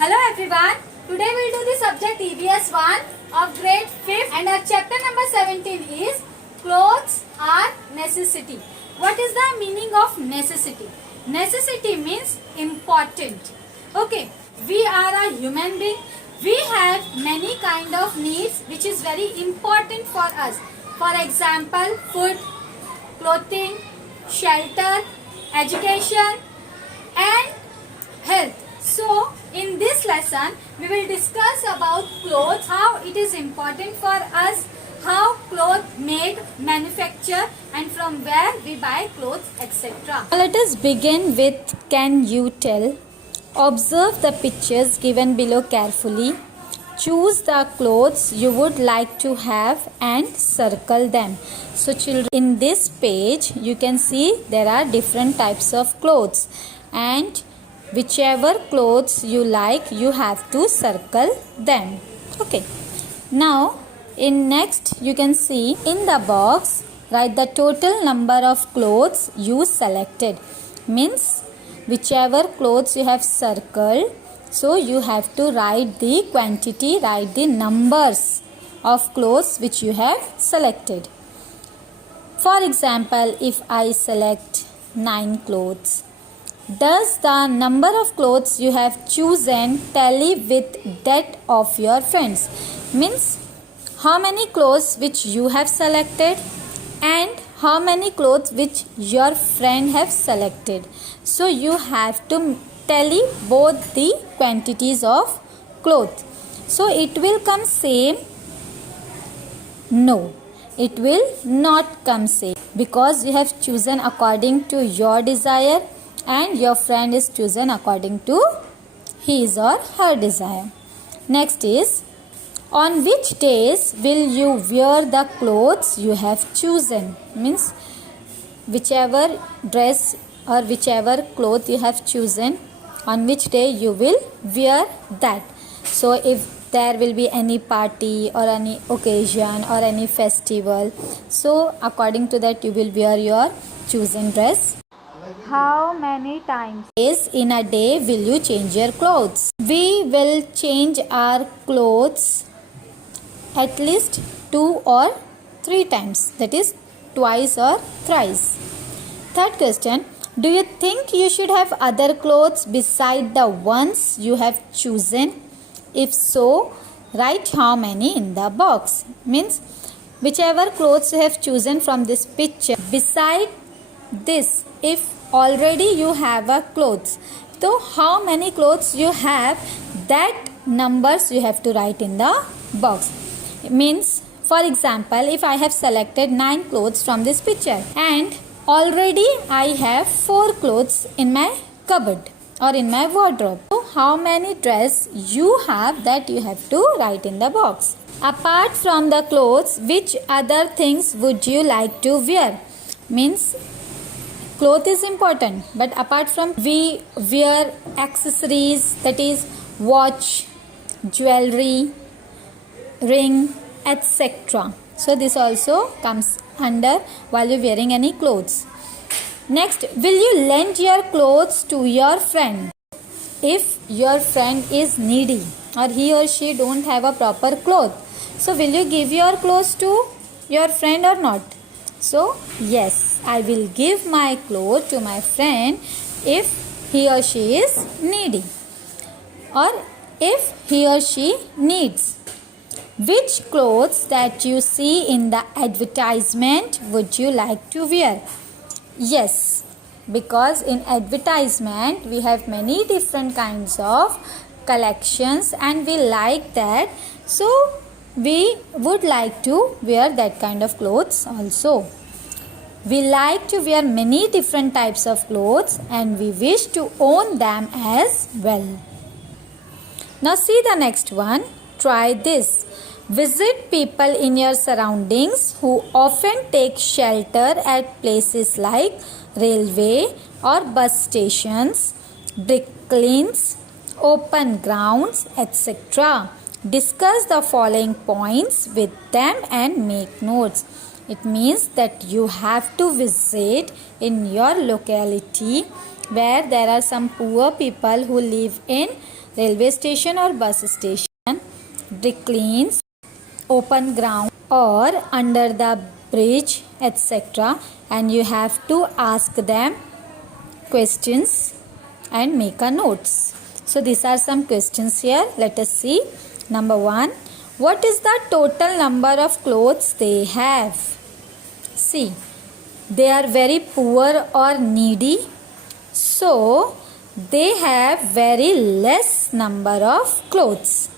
Hello everyone. Today we'll do the subject EVS 1 of grade 5th and our chapter number 17 is clothes are necessity. What is the meaning of necessity? Necessity means important. Okay, we are a human being. We have many kind of needs which is very important for us. For example, food, clothing, shelter, education and health. So, in this lesson, we will discuss about clothes, how it is important for us, how clothes made, manufacture and from where we buy clothes, etc. Let us begin with can you tell? Observe the pictures given below carefully. Choose the clothes you would like to have and circle them. So children, in this page you can see there are different types of clothes and whichever clothes you like you have to circle them. Okay. Now in next you can see in the box write the total number of clothes you selected. Means whichever clothes you have circled, so you have to write the quantity, write the numbers of clothes which you have selected. For example, if I select 9 clothes, does the number of clothes you have chosen tally with that of your friends? Means how many clothes which you have selected and how many clothes which your friend have selected. So you have to tally both the quantities of clothes. So it will come same? No, it will not come same because you have chosen according to your desire and your friend is chosen according to his or her desire. Next is, on which days will you wear the clothes you have chosen? Means whichever dress or whichever cloth you have chosen, on which day you will wear that. So if there will be any party or any occasion or any festival, so according to that you will wear your chosen dress. How many times in a day will you change your clothes? We will change our clothes at least 2 or 3 times. That is twice or thrice. Third question. Do you think you should have other clothes beside the ones you have chosen? If so, write how many in the box. Means whichever clothes you have chosen from this picture, beside this, if already you have a clothes, so how many clothes you have, that numbers you have to write in the box. It means for example, if I have selected 9 clothes from this picture and already I have 4 clothes in my cupboard or in my wardrobe, so how many dress you have, that you have to write in the box. Apart from the clothes, which other things would you like to wear? Means cloth is important, but apart from, we wear accessories, that is watch, jewelry, ring, etc. So this also comes under while you wearing any clothes. Next, will you lend your clothes to your friend? If your friend is needy or he or she don't have a proper cloth, so will you give your clothes to your friend or not? So yes, I will give my clothes to my friend if he or she is needy or if he or she needs. Which clothes that you see in the advertisement would you like to wear? Yes, because in advertisement we have many different kinds of collections and we like that. So we would like to wear that kind of clothes also. We like to wear many different types of clothes and we wish to own them as well. Now see the next one. Try this. Visit people in your surroundings who often take shelter at places like railway or bus stations, brick lanes, open grounds, etc. Discuss the following points with them and make notes. It means that you have to visit in your locality where there are some poor people who live in railway station or bus station, brick lanes, open ground or under the bridge, etc. And you have to ask them questions and make a notes. So these are some questions here. Let us see. Number 1. What is the total number of clothes they have? See, they are very poor or needy, so they have very less number of clothes.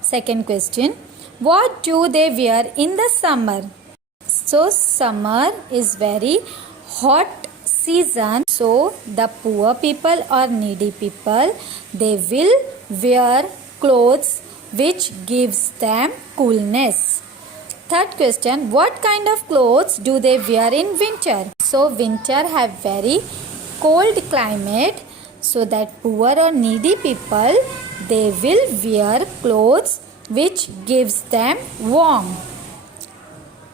Second question. What do they wear in the summer? So summer is very hot season, so the poor people or needy people, they will wear clothes which gives them coolness. Third question, what kind of clothes do they wear in winter? So winter have very cold climate, so that poor or needy people, they will wear clothes which gives them warm.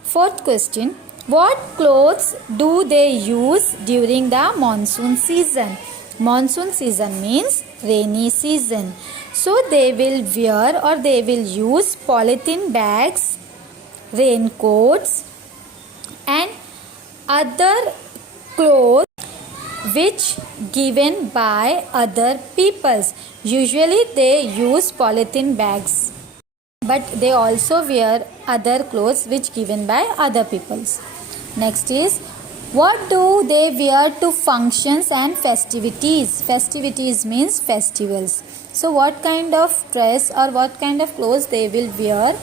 Fourth question, what clothes do they use during the monsoon season? Monsoon season means rainy season. So they will wear or they will use polythene bags, raincoats and other clothes which given by other peoples. Usually they use polythene bags, but they also wear other clothes which given by other peoples. Next is, what do they wear to functions and festivities? Festivities means festivals. So what kind of dress or what kind of clothes they will wear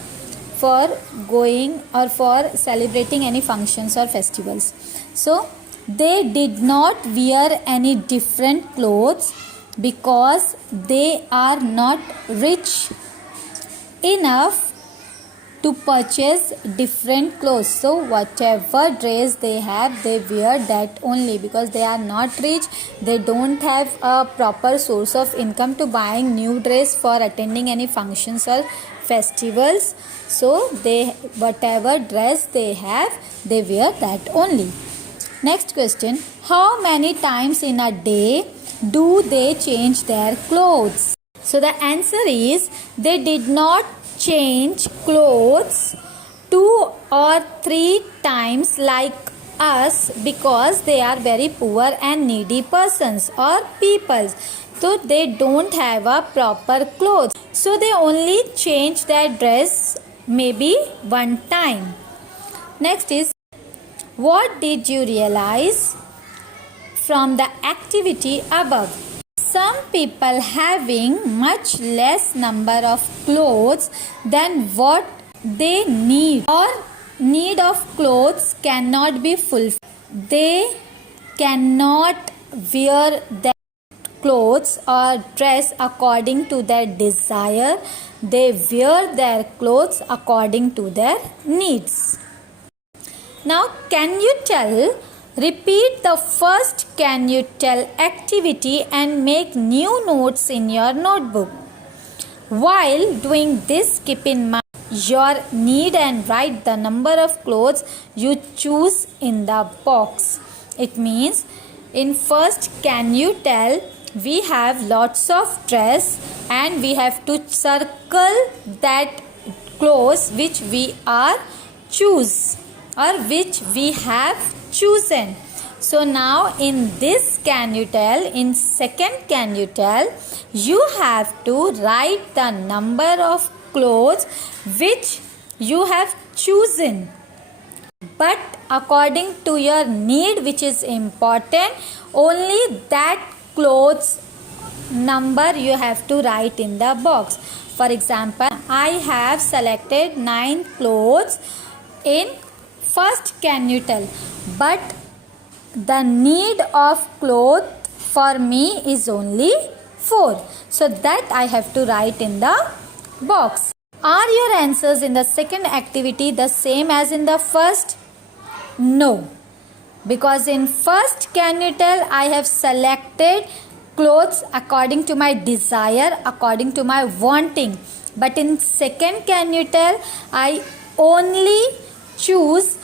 for going or for celebrating any functions or festivals? So they did not wear any different clothes because they are not rich enough to purchase different clothes. So whatever dress they have, they wear that only because they are not rich. They don't have a proper source of income to buying new dress for attending any functions or festivals. So they whatever dress they have, they wear that only. Next question, how many times in a day do they change their clothes? So the answer is, they did not change clothes 2 or 3 times like us because they are very poor and needy persons or peoples. So they don't have a proper clothes. So they only change their dress maybe 1 time. Next is, what did you realize from the activity above? Some people having much less number of clothes than what they need, or need of clothes cannot be fulfilled. They cannot wear their clothes or dress according to their desire. They wear their clothes according to their needs. Now, can you tell? Repeat the first can you tell activity and make new notes in your notebook. While doing this, keep in mind your need and write the number of clothes you choose in the box. It means in first can you tell, we have lots of dress and we have to circle that clothes which we are choose or which we have chosen. So now in this can you tell, in second can you tell, you have to write the number of clothes which you have chosen, but according to your need, which is important, only that clothes number you have to write in the box. For example, I have selected 9 clothes in first can you tell, but the need of clothes for me is only 4. So that I have to write in the box. Are your answers in the second activity the same as in the first? No. Because in first can you tell, I have selected clothes according to my desire, according to my wanting. But in second can you tell, I only choose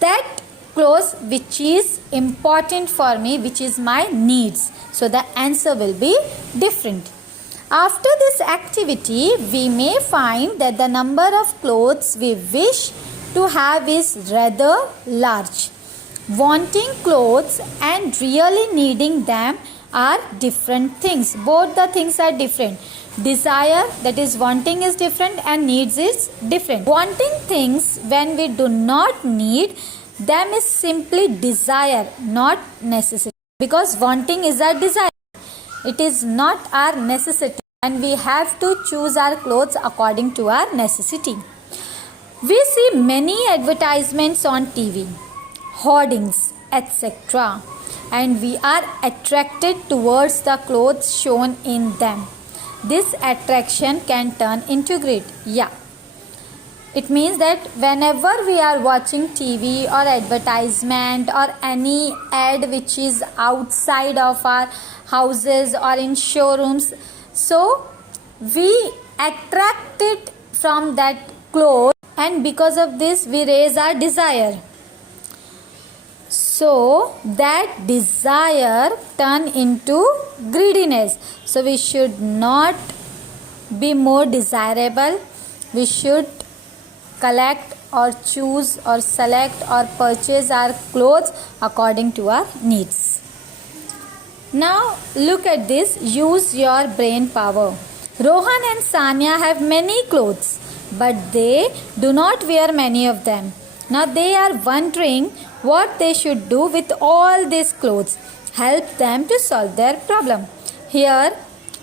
that clothes which is important for me, which is my needs. So the answer will be different. After this activity, we may find that the number of clothes we wish to have is rather large. Wanting clothes and really needing them are different things. Both the things are different. Desire, that is wanting, is different, and needs is different. Wanting things when we do not need them is simply desire, not necessity. Because wanting is our desire. It is not our necessity, and we have to choose our clothes according to our necessity. We see many advertisements on TV, hoardings, etc., and we are attracted towards the clothes shown in them. This attraction can turn into greed. Yeah. It means that whenever we are watching TV or advertisement or any ad which is outside of our houses or in showrooms, so we attract it from that clothes, and because of this we raise our desire. So that desire turn into greediness. So we should not be more desirable. We should collect or choose or select or purchase our clothes according to our needs. Now look at this. Use your brain power. Rohan and Sanya have many clothes, but they do not wear many of them. Now they are wondering what they should do with all these clothes. Help them to solve their problem. Here,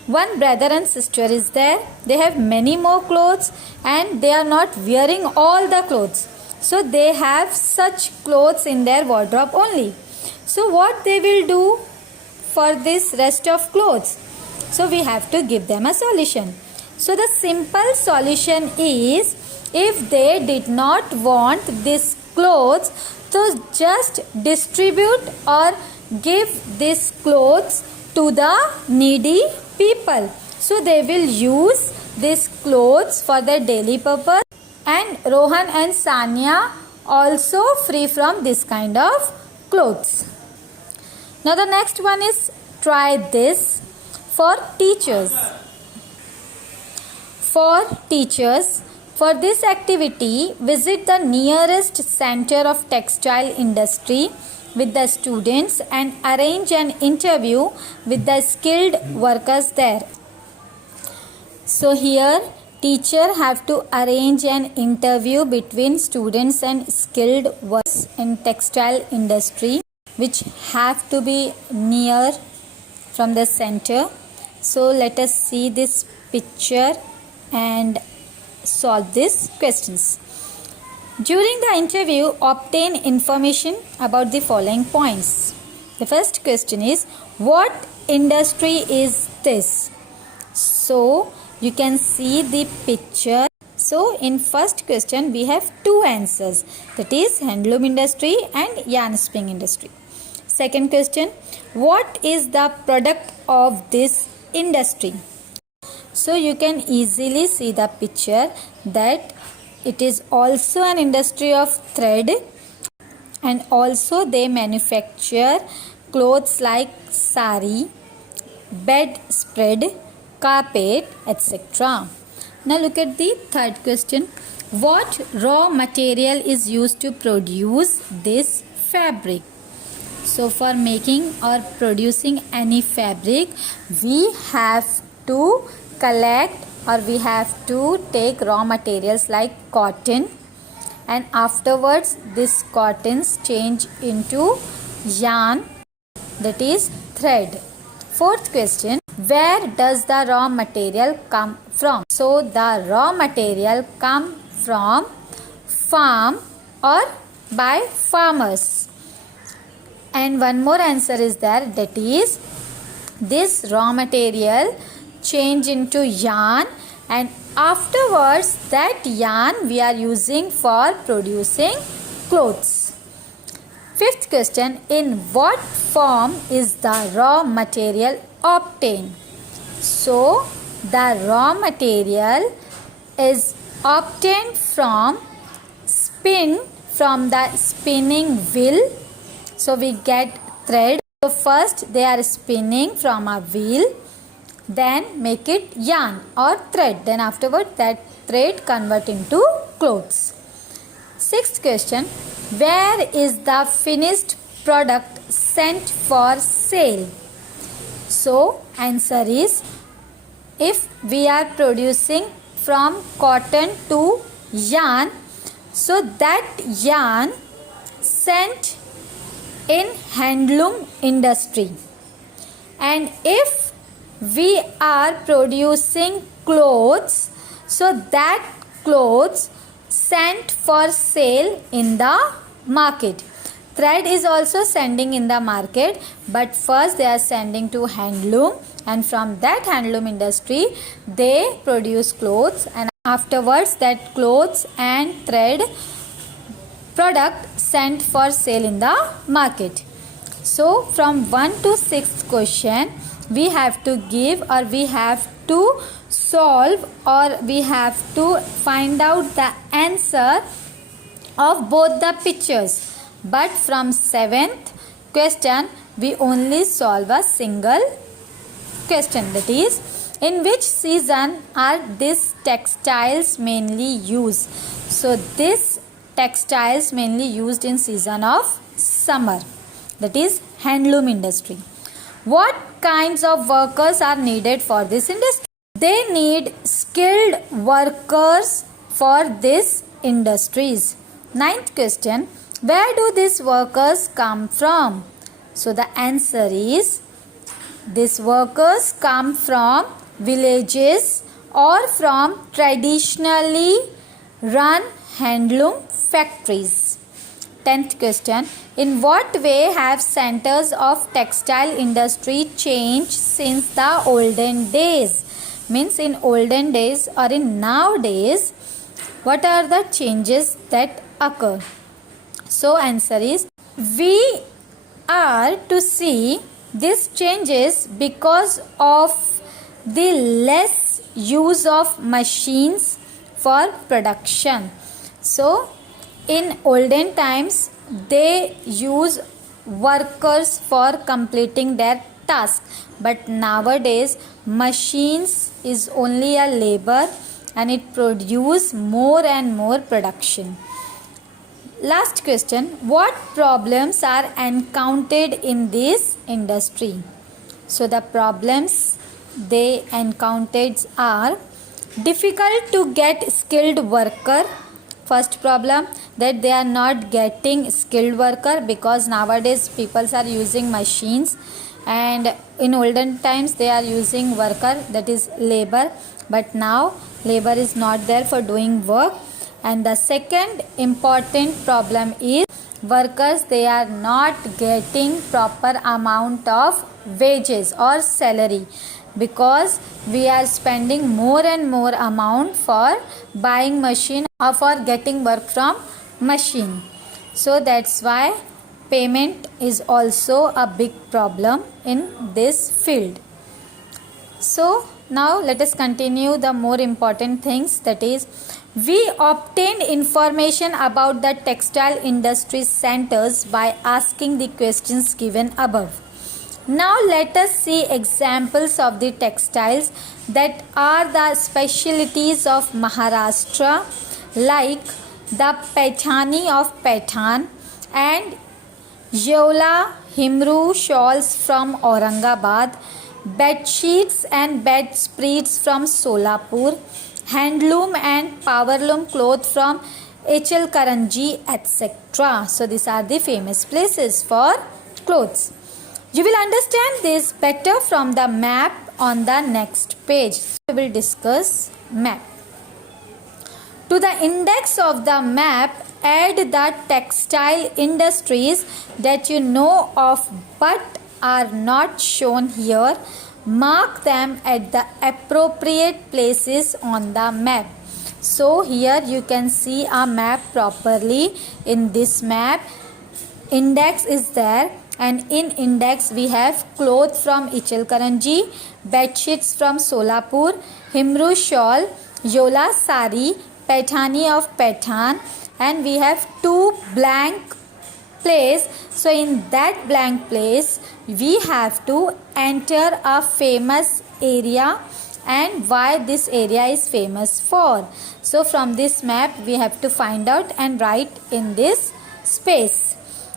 one brother and sister is there. They have many more clothes and they are not wearing all the clothes. So they have such clothes in their wardrobe only. So what they will do for this rest of clothes? So we have to give them a solution. So the simple solution is, if they did not want these clothes, so just distribute or give these clothes to the needy people. So they will use these clothes for their daily purpose, and Rohan and Sanya also free from this kind of clothes. Now the next one is try this for teachers. For this activity, visit the nearest center of textile industry with the students and arrange an interview with the skilled workers there. So here teacher have to arrange an interview between students and skilled workers in textile industry, which have to be near from the center. So let us see this picture and solve these questions. During the interview, obtain information about the following points. The first question is, what industry is this? So you can see the picture. So in first question we have two answers, that is handloom industry and yarn spinning industry. Second question, what is the product of this industry? So you can easily see the picture that it is also an industry of thread, and also they manufacture clothes like sari, bedspread, carpet, etc. Now look at the third question. What raw material is used to produce this fabric? So for making or producing any fabric, we have to collect or we have to take raw materials like cotton, and afterwards this cottons change into yarn, that is thread. Fourth question, where does the raw material come from? So the raw material come from farm or by farmers. And one more answer is there, that is this raw material change into yarn, and afterwards that yarn we are using for producing clothes. Fifth question, in what form is the raw material obtained? So the raw material is obtained from spin from the spinning wheel. So we get thread. So first they are spinning from a wheel, then make it yarn or thread. Then afterward that thread convert into clothes. Sixth question, where is the finished product sent for sale? So answer is, if we are producing from cotton to yarn, so that yarn sent in handloom industry. And if we are producing clothes, so that clothes sent for sale in the market. Thread is also sending in the market, but first they are sending to handloom, and from that handloom industry they produce clothes, and afterwards that clothes and thread product sent for sale in the market. So from 1 to 6th question we have to give, or we have to solve, or we have to find out the answer of both the pictures. But from 7th question we only solve a single question, that is, in which season are these textiles mainly used? So this textiles mainly used in season of summer, that is handloom industry. What kinds of workers are needed for this industry? They need skilled workers for this industries. 9th question, where do these workers come from? So the answer is, these workers come from villages or from traditionally run handloom factories. 10th question, in what way have centers of textile industry changed since the olden days? Means in olden days or in nowadays, what are the changes that occur? So answer is, we are to see these changes because of the less use of machines for production. So in olden times they use workers for completing their task, but nowadays machines is only a labor and it produce more and more production. Last question, what problems are encountered in this industry? So the problems they encountered are difficult to get skilled worker. First problem, that they are not getting skilled worker because nowadays people are using machines, and in olden times they are using worker, that is labor, but now labor is not there for doing work. And the second important problem is workers, they are not getting proper amount of wages or salary, because we are spending more and more amount for buying machine or for getting work from machine. So that's why payment is also a big problem in this field. So now let us continue the more important things, that is, we obtained information about the textile industry centers by asking the questions given above. Now let us see examples of the textiles that are the specialties of Maharashtra, like the Paithani of Paitan and Yeola Himru shawls from Aurangabad, bed sheets and bedspreads from Solapur, handloom and powerloom cloth from Ichalkaranji, etc. So these are the famous places for clothes. You will understand this better from the map on the next page. We will discuss map. To the index of the map, add the textile industries that you know of but are not shown here. Mark them at the appropriate places on the map. So here you can see a map properly. In this map, index is there, and in index we have cloth from Ichalkaranji, bed sheets from Solapur, Himru shawl, Yeola sari, Paithani of Paitan, and we have two blank place. So in that blank place we have to enter a famous area and why this area is famous for. So from this map we have to find out and write in this space.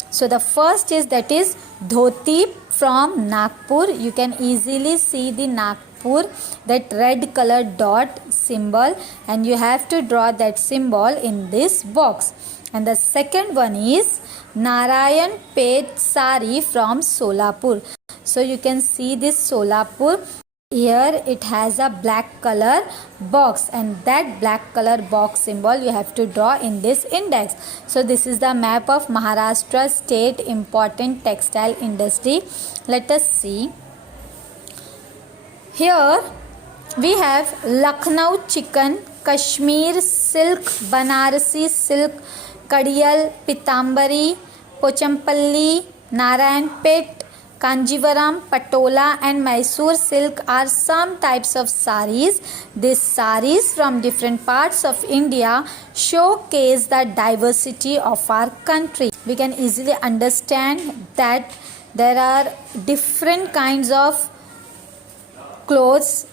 So the first is, that is Dhoti from Nagpur. You can easily see the Nagpur, that red color dot symbol, and you have to draw that symbol in this box. And the second one is Narayan Pet Sari from Solapur. So you can see this Solapur. Here it has a black color box, and that black color box symbol you have to draw in this index. So this is the map of Maharashtra state important textile industry. Let us see. Here we have Lucknow chicken, Kashmir silk, Banarasi silk, Kadiyal, Pitambari, Pochampalli, Narayanpet, Kanjivaram, Patola and Mysore silk are some types of saris. These saris from different parts of India showcase the diversity of our country. We can easily understand that there are different kinds of clothes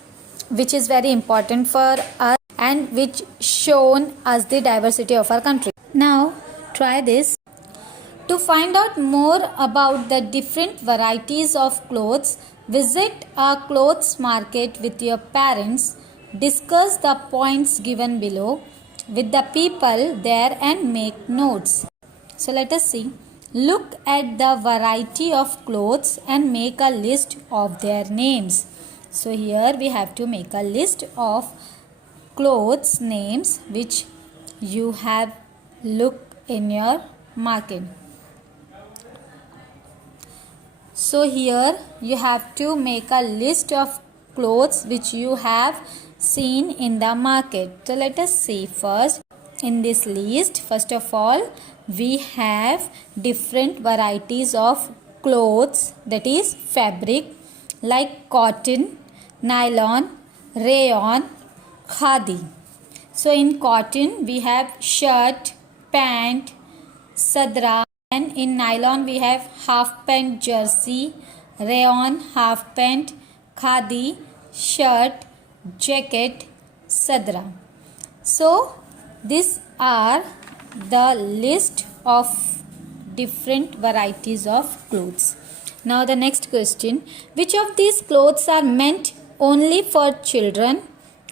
which is very important for us and which shown us the diversity of our country. Now try this. To find out more about the different varieties of clothes, visit a clothes market with your parents. Discuss the points given below with the people there and make notes. So let us see. Look at the variety of clothes and make a list of their names. So here we have to make a list of clothes names which you have looked in your market. So here you have to make a list of clothes which you have seen in the market. So let us see first in this list. First of all, we have different varieties of clothes, that is fabric, like cotton, nylon, rayon, khadi. So in cotton we have shirt, pant, sadra. And in nylon we have half pant jersey, rayon half pant, khadi, shirt, jacket, sadra. So these are the list of different varieties of clothes. Now the next question. Which of these clothes are meant only for children,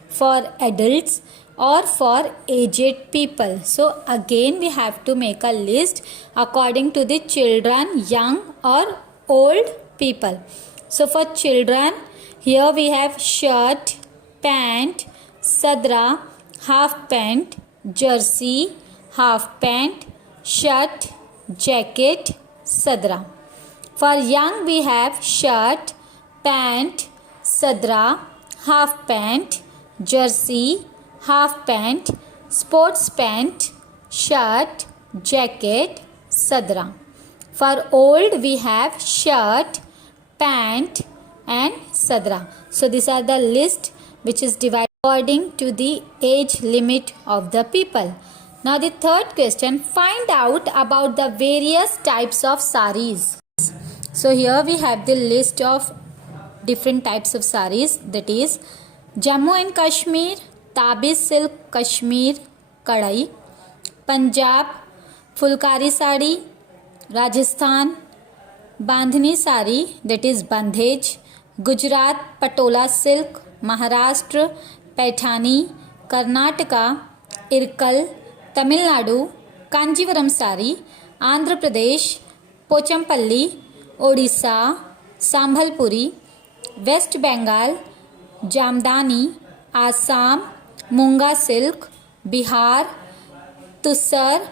for adults or for aged people? So again we have to make a list according to the children, young or old people. So for children, here we have shirt, pant, sadra, half pant, jersey, half pant, shirt, jacket, sadra. For young we have shirt, pant, sadra, half pant, jersey, half pant, sports pant, shirt, jacket, sadra. For old we have shirt, pant and sadra. So these are the list which is divided according to the age limit of the people. Now the third question, find out about the various types of saris. So here we have the list of different types of saris, that is Jammu and Kashmir, Tabiz silk Kashmir Kadai, Punjab Fulkari sari, Rajasthan Bandhani sari, that is Bandhej, Gujarat Patola silk, Maharashtra Paithani, Karnataka Irkal, Tamil Nadu Kanjivaram sari, Andhra Pradesh Pochampalli, Odisha Sambhalpuri, West Bengal Jamdani, Assam Munga silk, Bihar Tusar,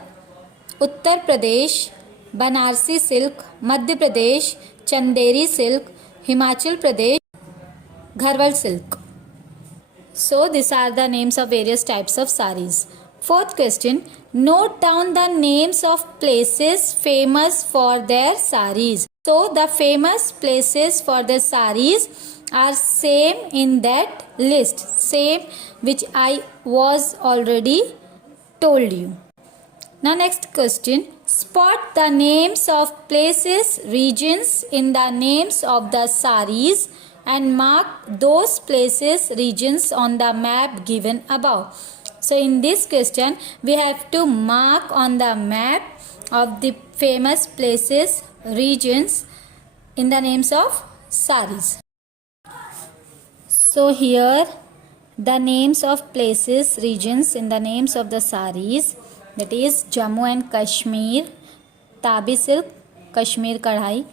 Uttar Pradesh Banarsi silk, Madhya Pradesh Chanderi silk, Himachal Pradesh Gharwal silk. So these are the names of various types of saris. Fourth question, note down the names of places famous for their saris. So the famous places for the saris are same in that list, same which I was already told you. Now next question. Spot the names of places, regions in the names of the saris and mark those places, regions on the map given above. So in this question, we have to mark on the map of the famous places, regions in the names of saris. So here the names of places, regions in the names of the saris, that is Jammu and Kashmir, Tabi silk, Kashmir kadhai,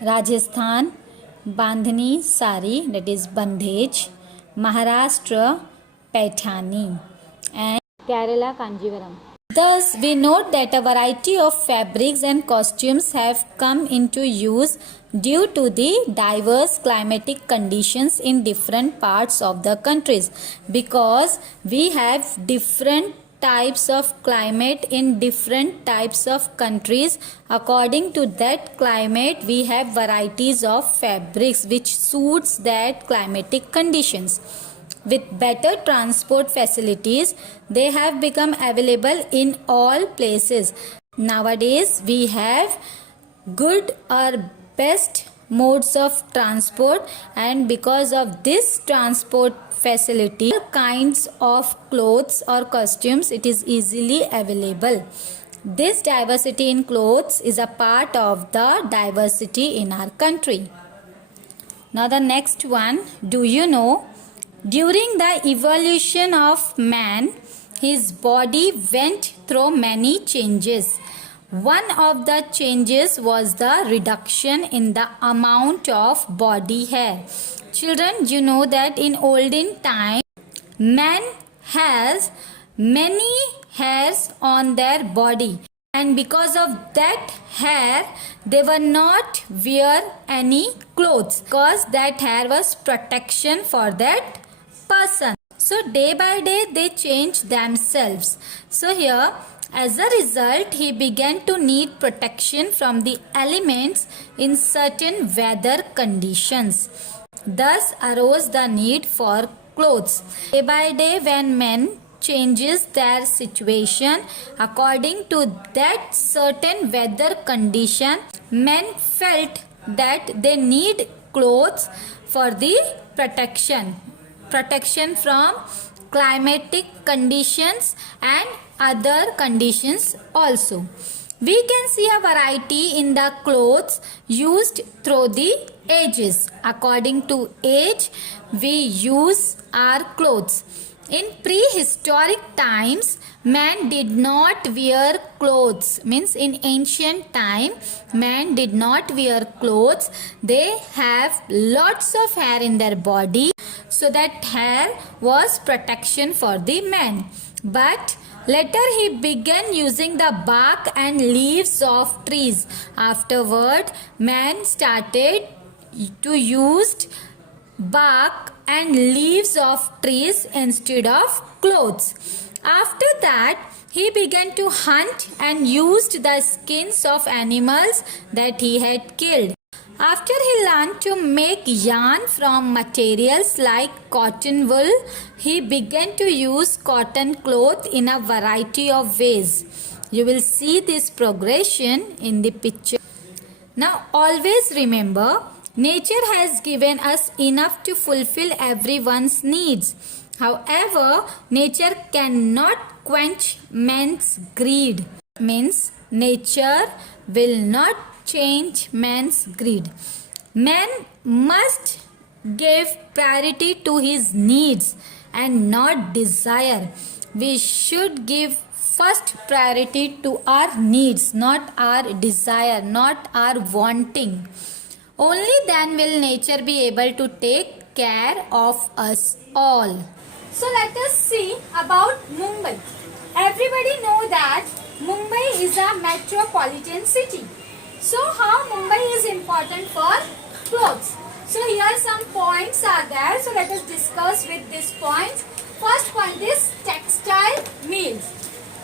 Rajasthan, Bandhani sari, that is Bandhej, Maharashtra, Paithani, and Kerala Kanjivaram. Thus, we note that a variety of fabrics and costumes have come into use due to the diverse climatic conditions in different parts of the countries, because we have different types of climate in different types of countries. According to that climate, we have varieties of fabrics which suits that climatic conditions. With better transport facilities, they have become available in all places. Nowadays, we have good or best modes of transport, and because of this transport facility, kinds of clothes or costumes, it is easily available. This diversity in clothes is a part of the diversity in our country. Now the next one, do you know, during the evolution of man, his body went through many changes. One of the changes was the reduction in the amount of body hair. Children, you know that in olden time, man has many hairs on their body, and because of that hair, they were not wear any clothes, because that hair was protection for that person. So day by day they changed themselves. So here, as a result, he began to need protection from the elements in certain weather conditions. Thus arose the need for clothes. Day by day, when men changes their situation according to that certain weather condition, men felt that they need clothes for the protection from climatic conditions and other conditions also. We can see a variety in the clothes used through the ages. According to age, we use our clothes. In prehistoric times, man did not wear clothes. Means in ancient time, man did not wear clothes. They have lots of hair in their body. So that hair was protection for the man. But later he began using the bark and leaves of trees. Afterward, man started to use bark and leaves of trees instead of clothes. After that, he began to hunt and used the skins of animals that he had killed. After he learned to make yarn from materials like cotton wool, he began to use cotton cloth in a variety of ways. You will see this progression in the picture. Now always remember, nature has given us enough to fulfill everyone's needs. However, nature cannot quench man's greed. Means nature will not change man's greed. Man must give priority to his needs and not desire. We should give first priority to our needs, not our desire, not our wanting. Only then will nature be able to take care of us all. So let us see about Mumbai. Everybody know that Mumbai is a metropolitan city. So how Mumbai is important for clothes? So here some points are there. So let us discuss with these points. First point is textile mills.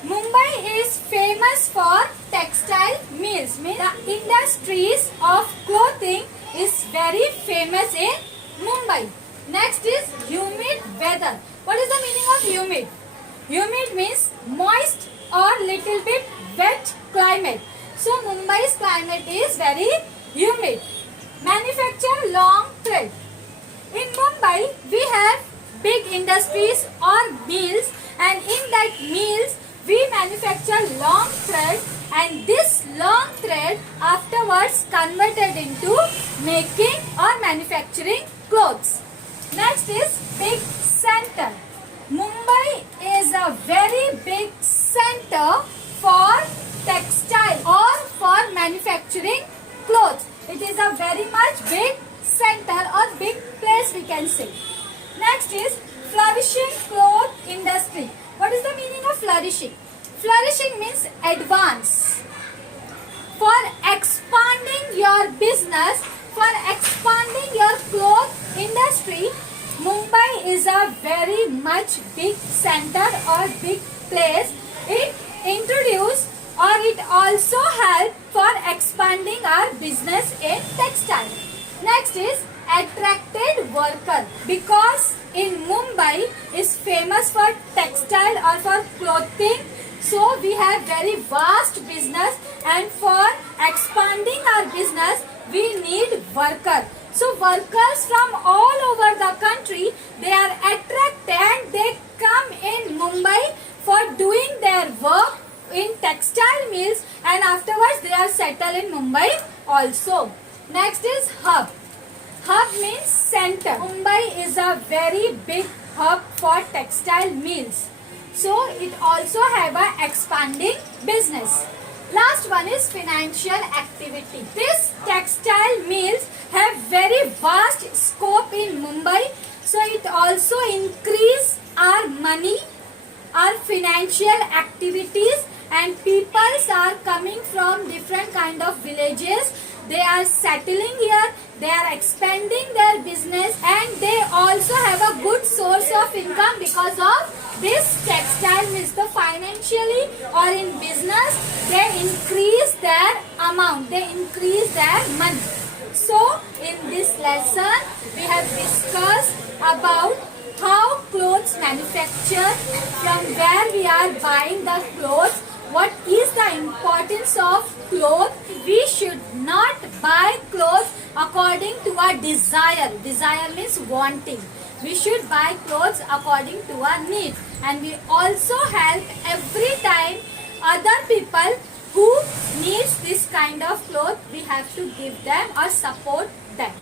Mumbai is famous for textile mills. Means the industries of clothing is very famous in Mumbai. Next is humid weather. What is the meaning of humid? Humid means moist or little bit wet climate. So Mumbai's climate is very humid. Manufacture long thread. In Mumbai, we have big industries or mills, and in that mills, we manufacture long thread, and this long thread afterwards converted into making or manufacturing clothes. Next is big center. Mumbai is a very big center for textile or for manufacturing clothes. It is a very much big center or big place, we can say. Next is flourishing cloth industry. What is the meaning of flourishing? Flourishing means advance. For expanding your business, for expanding your cloth industry, Mumbai is a very much big center or big place. It introduced or it also helped for expanding our business in textile. Next is attracted worker, because in Mumbai is famous for textile or for clothing, so we have very vast business, and for expanding our business we need worker. So workers from all over the country, they are attracted and they come in Mumbai for doing their work in textile mills, and afterwards they are settled in Mumbai also. Next is hub. Hub means center. Mumbai is a very big hub for textile mills, so it also have a expanding business. Last one is financial activity. These textile mills have very vast scope in Mumbai, so it also increase our money, our financial activities, and peoples are coming from different kind of villages. They are settling here, they are expanding their business, and they also have a good source of income because of this textile mills. So financially or in business, they increase their amount, they increase their money. So in this lesson, we have discussed about how clothes manufacture, from where we are buying the clothes, what is the importance of clothes. We should not buy clothes according to our desire. Desire means wanting. We should buy clothes according to our need. And we also help every time other people who needs this kind of clothes, we have to give them or support them.